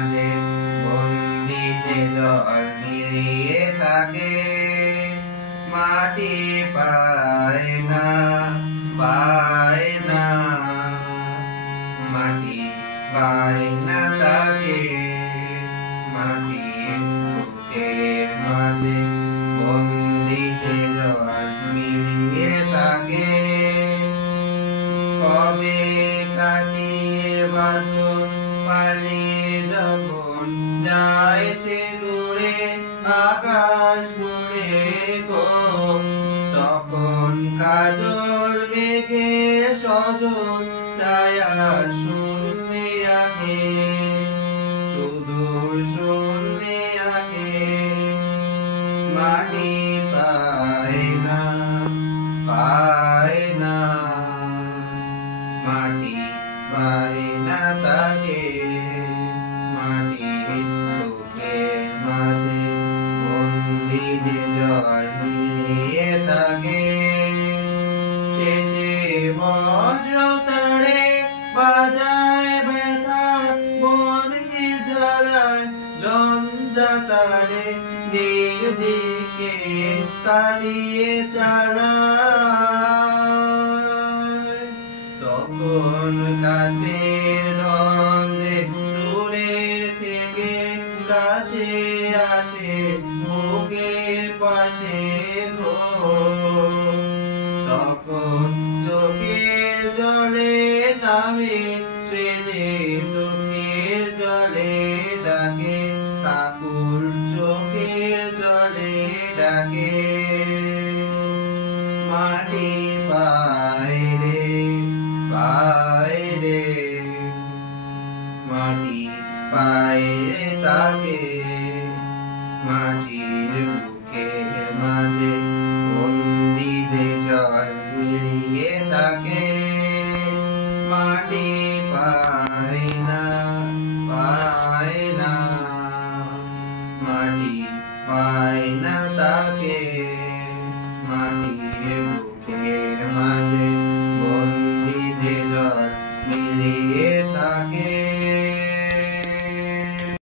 মাঝে বন্দি যে জল মিলিয়ে থাকে, মাটি পায় না মাটি পায় না তাকে। মাটির বুকের মাঝে বন্দি যে জল মিলিয়ে থাকে, কবে কাটিয়ে বাঁধন পালিয়ে যখন যায় সে দূরে আকাশ মুড়ে গো, তখন কাজল মেঘে সজল ছায়ার শূন্যে আঁকে, সুদূর শূন্যে আঁকে। মাটি পায় না মাটি পায় না তাকে। মাটির বুকের মাঝে বন্দি যে জল মিলিয়ে থাকে, শেষে বজ্রতারে বাজায় ব্যথা, বনকে জ্বালায় জঞ্জাতারে, দিক দিকে কাঁদিয়ে চালায়। তখন কাছের ধন যে দূরের থেকে কাছে আসে বুকের পাশে গো, তখন চোখের জলে নামে সে যে চোখের জলে ডাকে, কাকুর চোখের জলে ডাকে। মাটি পায় রে মাটি পায় রে তাকে। মাটির